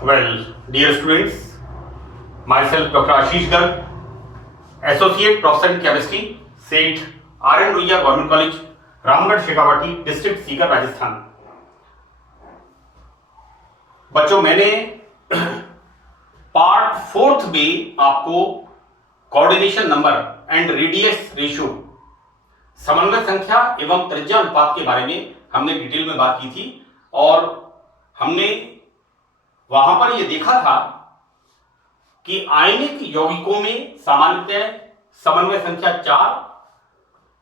Well, dear students, myself Dr. Ashish Garg, Associate Professor in Chemistry, SET, R.N. Ruia Government College, Ramgarh Shekhawati, district Sikar, Rajasthan. बच्चों, मैंने part 4th में आपको coordination number and radius ratio, समन्वय संख्या एवं त्रिज्या अनुपात के बारे में हमने डिटेल में बात की थी और हमने वहां पर यह देखा था कि आयनिक यौगिकों में सामान्यतः समन्वय संख्या 4,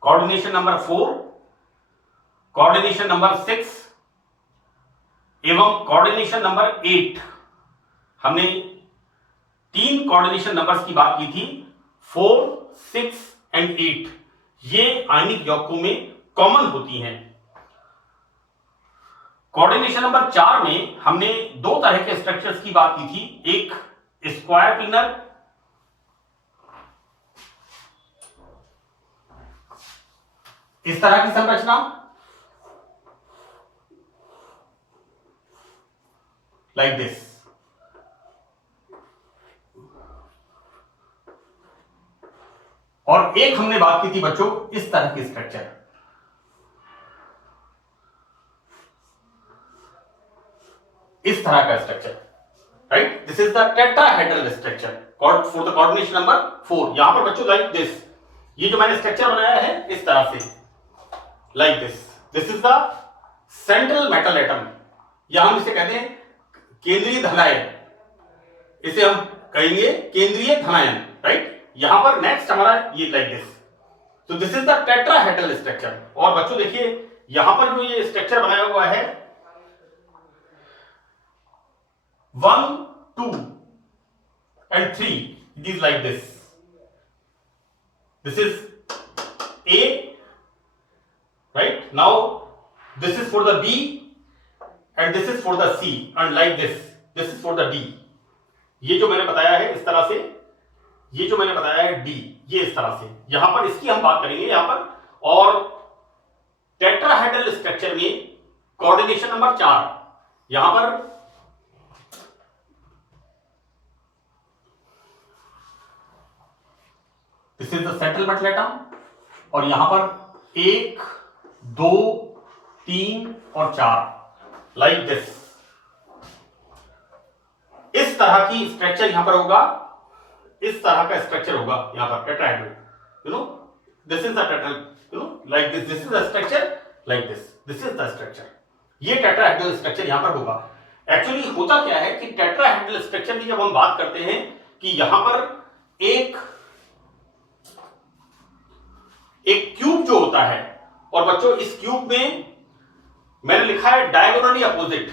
कोऑर्डिनेशन नंबर 4, कोऑर्डिनेशन नंबर 6 एवं कोऑर्डिनेशन नंबर 8, हमने 3 कोऑर्डिनेशन नंबर्स की बात की थी, 4, 6 एंड 8। ये आयनिक यौगिकों में कॉमन होती हैं। कोऑर्डिनेशन नंबर 4 में हमने 2 तरह के स्ट्रक्चर्स की बात की थी, एक स्क्वायर प्लिनर इस तरह की संरचना, लाइक दिस, और एक हमने बात की थी बच्चों इस तरह की स्ट्रक्चर, इस तरह का structure, right. This is the tetrahedral structure for the coordination number 4। यहां पर बच्चों लाइक दिस, ये जो मैंने स्ट्रक्चर बनाया है इस तरह से, like this is the central metal atom, या हम इसे कहते हैं केंद्रीय धनायन, इसे हम कहेंगे केंद्रीय धनायन, राइट। यहां पर नेक्स्ट हमारा ये लाइक दिस, तो this is the tetrahedral structure. और बच्चों देखिए यहां पर जो ये स्ट्रक्चर बनाया हुआ है 1, 2 and 3, it is like this. This is A, right? Now this is for the B and this is for the C, and like this is for the D. ये जो मैंने बताया है इस तरह से, ये जो मैंने बताया है D, ये इस तरह से, यहां पर इसकी हम बात करेंगे यहां पर। और टेट्राहेड्रल स्ट्रक्चर में कोऑर्डिनेशन नंबर 4, यहां पर this is the central metal atom, और यहां पर 1, 2, 3 और 4, लाइक दिस। इस तरह की स्ट्रक्चर यहां पर होगा, इस तरह का स्ट्रक्चर होगा यहां पर tetrahedral, this is the tetrahedral, like this is the structure, like this is the structure. ये टेट्राहेड्रल स्ट्रक्चर यहां पर होगा। एक्चुअली होता क्या है कि टेट्राहेड्रल स्ट्रक्चर की जब हम बात करते हैं कि यहां पर एक क्यूब जो होता है, और बच्चों इस क्यूब में मैंने लिखा है डायगोनली अपोजिट,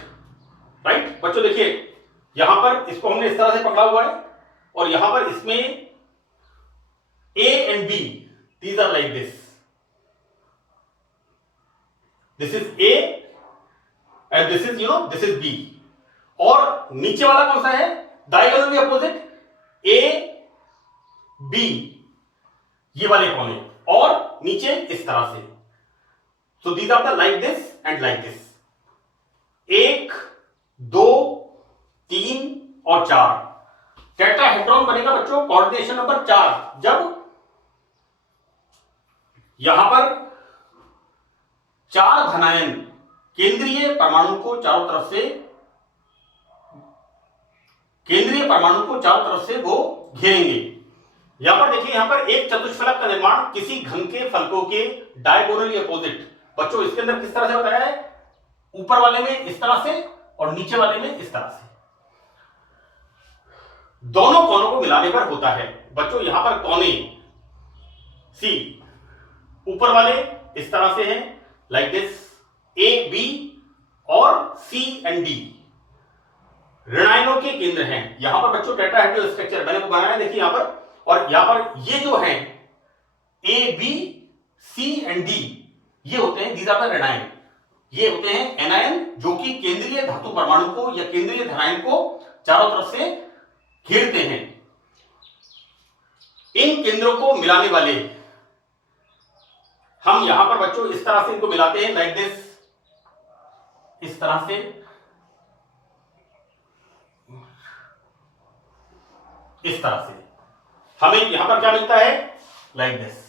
राइट। बच्चों देखिए यहां पर इसको हमने इस तरह से पकड़ा हुआ है, और यहां पर इसमें A and B, these are like this, this is A and this is this is B, और नीचे वाला कौन सा है, डायगोनली अपोजिट A B, ये वाले कोने, और नीचे इस तरह से। So these are the like this and like this, 1, 2, 3 और 4 टेट्राहेड्रॉन बनेगा बच्चों कोऑर्डिनेशन नंबर 4, जब यहां पर 4 धनायन केंद्रीय परमाणु को चारों तरफ से वो घेरेंगे। यहां पर देखिए, यहां पर एक चतुष्फलक का निर्माण किसी घन के फलकों के डायगोनली अपोजिट। बच्चों इसके अंदर किस तरह से बताया है, ऊपर वाले में इस तरह से और नीचे वाले में इस तरह से, दोनों कोनों को मिलाने पर होता है। बच्चों यहां पर कोने सी, ऊपर वाले इस तरह से हैं, लाइक दिस, A B और C and D ऋणायनों के केंद्र हैं। यहां पर बच्चों टेट्राहेड्रल स्ट्रक्चर मैंने बनाया, देखिए यहां पर, और यहां पर ये जो है A B C and D, ये होते हैं, दीज आर द ऋणायन, ये होते हैं एनायन, जो कि केंद्रीय धातु परमाणु को या केंद्रीय धनायन को चारों तरफ से घेरते हैं। इन केंद्रों को मिलाने वाले हम यहां पर बच्चों इस तरह से इनको मिलाते हैं, लाइक दिस, इस तरह से इस तरह से हमें यहां पर क्या मिलता है, लाइक दिस।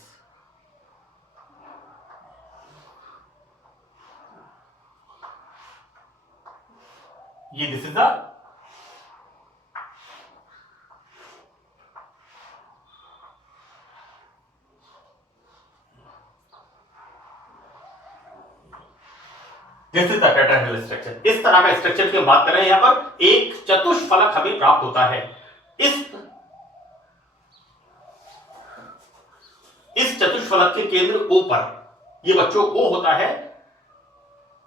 ये this is the tetrahedral structure. इस तरह का स्ट्रक्चर की हम बात कर रहे हैं। यहां पर एक चतुष्फलक हमें प्राप्त होता है। इस चतुष्फलक के केंद्र O पर, ये बच्चों O होता है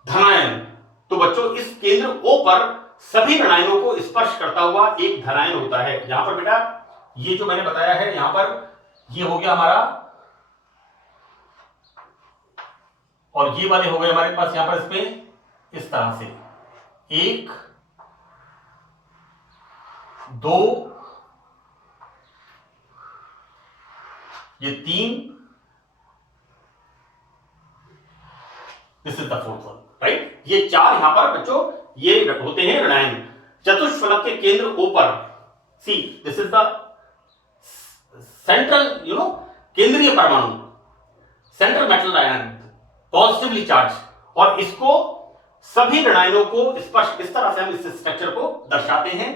धनायन। तो बच्चों इस केंद्र O पर सभी ऋणायनों को स्पर्श करता हुआ एक धनायन होता है। यहां पर बेटा ये जो मैंने बताया है, यहां पर ये हो गया हमारा, और ये वाले हो गए हमारे पास यहां पर इसमें इस तरह से 1 2, ये 3, this is the fourth one, right. ये 4 यहां पर बच्चों ये होते हैं ऋणायन। चतुष्फलक के केंद्र O पर, सी दिस इज द सेंट्रल केंद्रीय परमाणु, central metal ion, positively charge, और इसको सभी ऋणायनों को स्पर्श, इस तरह से हम इस स्ट्रक्चर को दर्शाते हैं।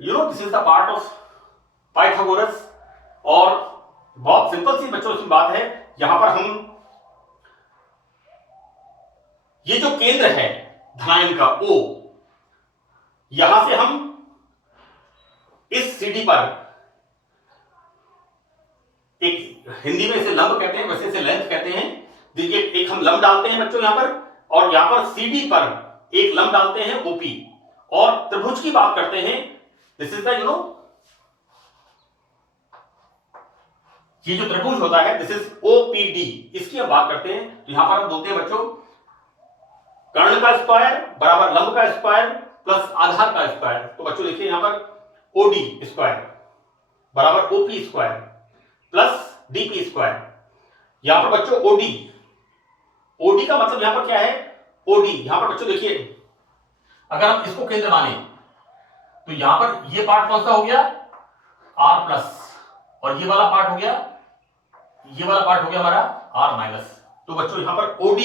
This is the part of Pythagoras. और बहुत सिंपल सी बच्चों की बात है, यहां पर हम ये जो केंद्र है धनायन का O, यहां से हम इस CD पर एक, हिंदी में इसे लंब कहते हैं, वैसे इसे लेंथ कहते हैं। देखिए एक हम लंब डालते हैं बच्चों यहां पर, और यहां पर CD पर एक लंब डालते हैं OP, और त्रिभुज की बात करते हैं, दिस इज द ये जो त्रिभुज होता है दिस इज OPD, इसकी हम बात करते हैं। तो यहां पर हम बोलते हैं बच्चों कर्ण का स्क्वायर बराबर लंब का स्क्वायर प्लस आधार का स्क्वायर। तो बच्चों देखिए यहां पर OD स्क्वायर बराबर OP square plus DP square. यहां पर बच्चों OD का मतलब यहां पर क्या है, OD यहां पर बच्चों देखिए, अगर हम इसको केंद्र माने तो यहां पर ये पार्ट कौन सा हो गया, R प्लस, और ये वाला पार्ट हो गया, ये वाला पार्ट हो गया हमारा R माइनस। तो बच्चों यहां पर OD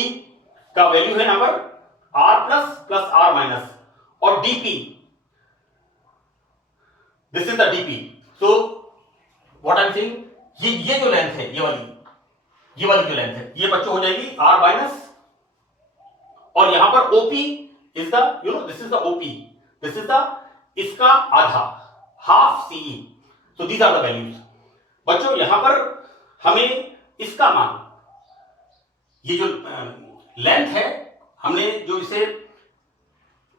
का वैल्यू है यहां पर R plus plus R minus, और DP, this is the DP। So what I am saying, ये जो लेंथ है, ये वाली जो लेंथ है, ये बच्चों हो जाएगी R माइनस, और यहां पर OP is the this is the OP, this is the इसका आधा, half CE। So these are the values. बच्चों यहां पर हमें इसका मान, ये जो लेंथ है, हमने जो इसे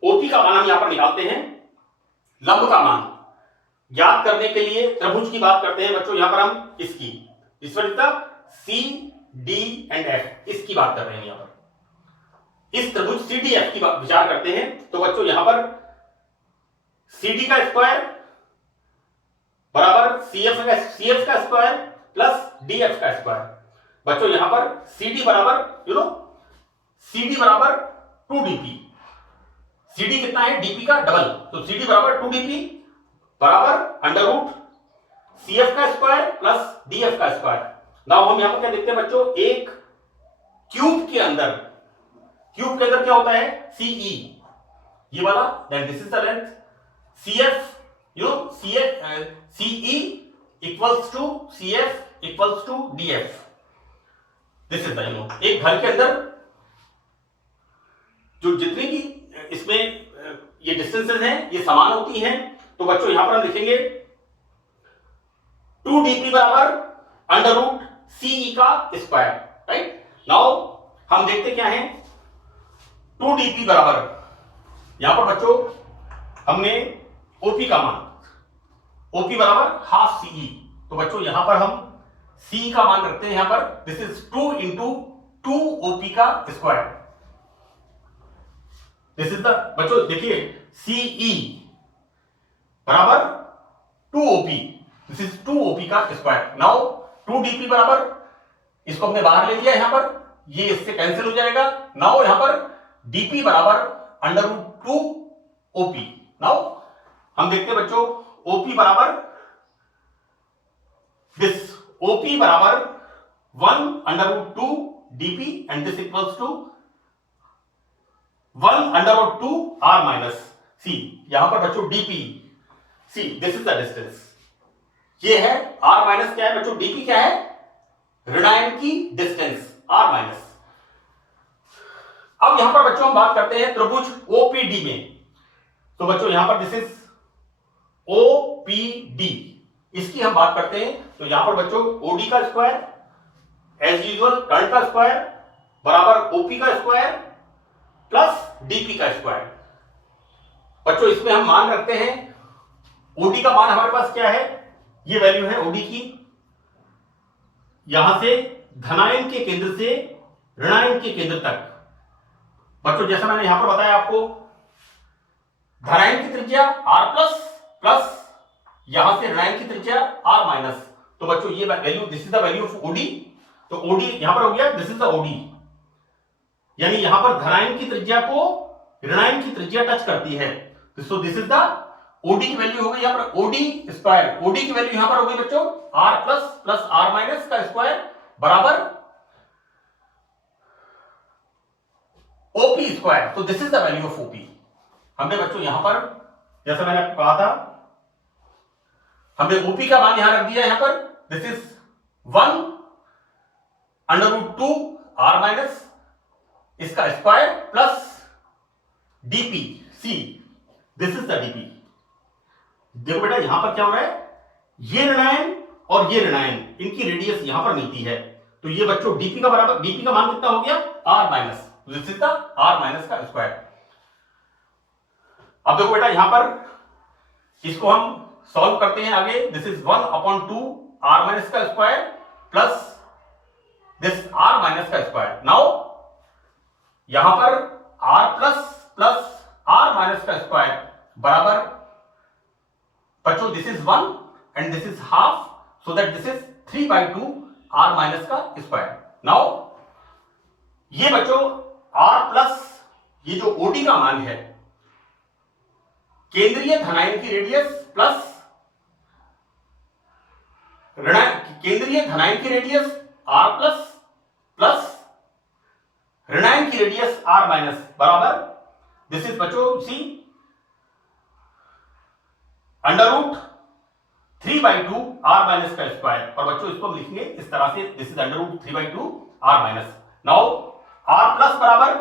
OP का मान हम यहां पर निकालते हैं, लंब का मान ज्ञात करने के लिए त्रिभुज की बात करते हैं बच्चों। यहां पर हम इसकी, इस पर C D एंड F, इसकी बात कर रहे हैं। यहां पर इस त्रिभुज CDF की विचार करते हैं। तो बच्चों यहां पर CD का स्क्वायर बराबर CF का स्क्वायर प्लस DF का स्क्वायर। बच्चों यहां पर CD बराबर CD बराबर 2DP, CD कितना है, DP का डबल, तो CD बराबर 2DP बराबर अंडर रूट CF का स्क्वायर प्लस DF का स्क्वायर। नाउ हम यहां पर क्या देखते हैं बच्चों, एक क्यूब के अंदर क्या होता है, CE, ये वाला, then this is the length, CF CE equals to CF equals to DF, this is the एक घर के अंदर जो जितनी भी इसमें ये डिस्टेंसेस हैं ये समान होती हैं। तो बच्चों यहां पर हम लिखेंगे 2DP बराबर अंडर रूट CE का स्क्वायर, राइट। नाउ हम देखते क्या है, 2DP बराबर, यहां पर बच्चों हमने OP का मान, OP बराबर हाफ CE। तो बच्चों यहां पर हम CE का मान रखते हैं यहां पर, दिस इज 2 इंटू 2OP का स्क्वायर, दिस इज द, बच्चों देखिए CE बराबर 2OP, दिस इज 2OP का स्क्वायर। नाउ 2DP बराबर, इसको हमने बाहर ले लिया यहां पर, ये इससे कैंसिल हो जाएगा। नाउ यहां पर DP बराबर अंडर रूट 2OP। नाउ हम देखते हैं बच्चों OP बराबर दिस OP बराबर 1/2 dp and this equals to 1/2 r minus c। यहां पर बच्चों dp, see this is the distance, ये है r माइनस क्या है बच्चों, dp क्या है, ऋणायन की डिस्टेंस r माइनस। अब यहां पर बच्चों हम बात करते हैं त्रिभुज OPD में। तो बच्चों यहां पर दिस इज OPD, इसकी हम बात करते हैं। तो यहां पर बच्चों OD का स्क्वायर एज यूजुअल टर्न का स्क्वायर बराबर OP का स्क्वायर प्लस DP का स्क्वायर। बच्चों इसमें हम मान रखते हैं, OD का मान हमारे पास क्या है, ये वैल्यू है OD की, यहां से धनायन के केंद्र से ऋणायन के केंद्र तक। बच्चों जैसा मैंने यहां पर बताया आपको, धनायन की त्रिज्या r प्लस प्लस यहां से ऋणायन की त्रिज्या r माइनस। तो बच्चों ये value, this is the value of OD। तो OD यहां पर हो गया, दिस इज द OD, यानी यहां पर धनायन की त्रिज्या को ऋणायन की त्रिज्या टच करती है। So this is the OD की वैल्यू हो गई यहां पर OD स्क्वायर। OD की वैल्यू यहां पर हो गई बच्चों r plus plus r minus का स्क्वायर बराबर OP स्क्वायर। तो this is the value of OP। हमने बच्चों यहां पर जैसा मैंने आपको कहा था, हमने OP का मान यहां रख दिया, यहां पर दिस इज 1/2 r माइनस इसका square plus DP, see this is the DP। देखो बेटा यहां पर क्या हो रहा है, ये ऋणायन और ये ऋणायन, इनकी रेडियस यहां पर मिलती है। तो ये बच्चों DP का बराबर, DP का मान कितना हो गया, r minus, this is the r minus का स्क्वायर। अब देखो बेटा यहां पर इसको हम सॉल्व करते हैं आगे। दिस इज 1/2 r माइनस का square plus this r minus का स्क्वायर। नाउ यहां पर r plus plus r minus का स्क्वायर बराबर बच्चों this is 1 and this is half, so that this is 3/2 r minus का स्क्वायर। नाउ ये बच्चों r प्लस ये जो OD का मान है, केंद्रीय धनायन की रेडियस प्लस केंद्रीय धनायन की रेडियस r प्लस प्लस ऋणायन की रेडियस r माइनस बराबर दिस इज बच्चों सी √3/2 r माइनस का स्क्वायर। और बच्चों इसको हम लिखेंगे इस तरह से, this is √3/2 r minus. Now r plus बराबर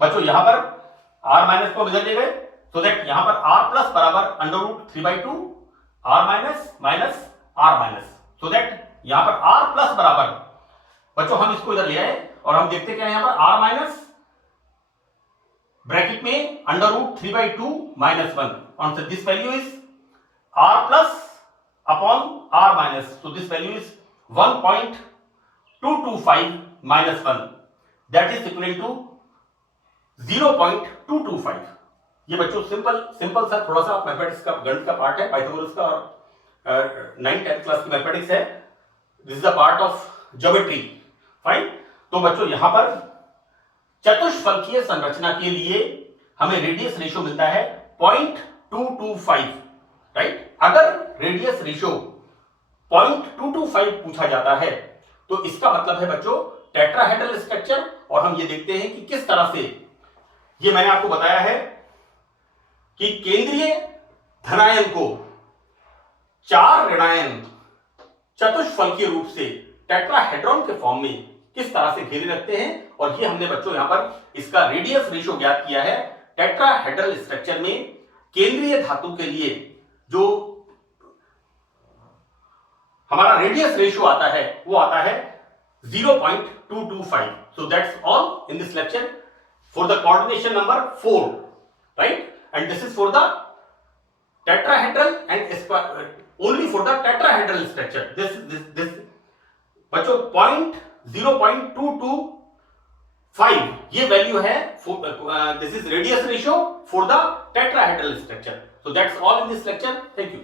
बच्चों यहां पर r माइनस को इधर ले गए, सो दैट यहां पर r प्लस बराबर √3/2 r minus minus r minus, so that यहां पर r प्लस बराबर बच्चों हम इसको इधर ले आए और हम देखते क्या है यहां पर r माइनस ब्रैकेट में √3/2 माइनस 1, और this value is r plus upon r minus, so this value is 1.225 minus 1, that is equal to 0.225। ये बच्चों सिंपल सा थोड़ा सा मैथमेटिक्स का, गणित का पार्ट है, पाइथागोरस का और 9th-10th क्लास की मैथमेटिक्स है। This is the part of geometry, fine. तो बच्चों यहां पर चतुष्फलकीय संरचना के लिए हमें रेडियस रेशियो मिलता है 0.225, राइट। अगर रेडियस रेशियो 0.225 पूछा जाता है तो इसका मतलब है बच्चों टेट्राहेड्रल स्ट्रक्चर। और हम ये देखते हैं कि किस तरह से, ये मैंने आपको बताया है कि केंद्रीय धनायन को 4 ऋणायन चतुष्फलकीय रूप से टेट्राहेड्रॉन के फॉर्म में किस तरह से घेरे रखते हैं। और ये हमने बच्चों यहां पर इसका रेडियस रेशियो ज्ञात किया है। टेट्राहेड्रल स्ट्रक्चर में केंद्रीय धातु के लिए जो हमारा रेडियस रेशियो आता है वो आता है 0.225। So that's all in this lecture for the coordination number 4, right. And this is for the tetrahedral and only for the tetrahedral structure. This बच्चों 0.225 ये वैल्यू है, this is radius ratio for the tetrahedral structure. So that's all in this lecture. Thank you.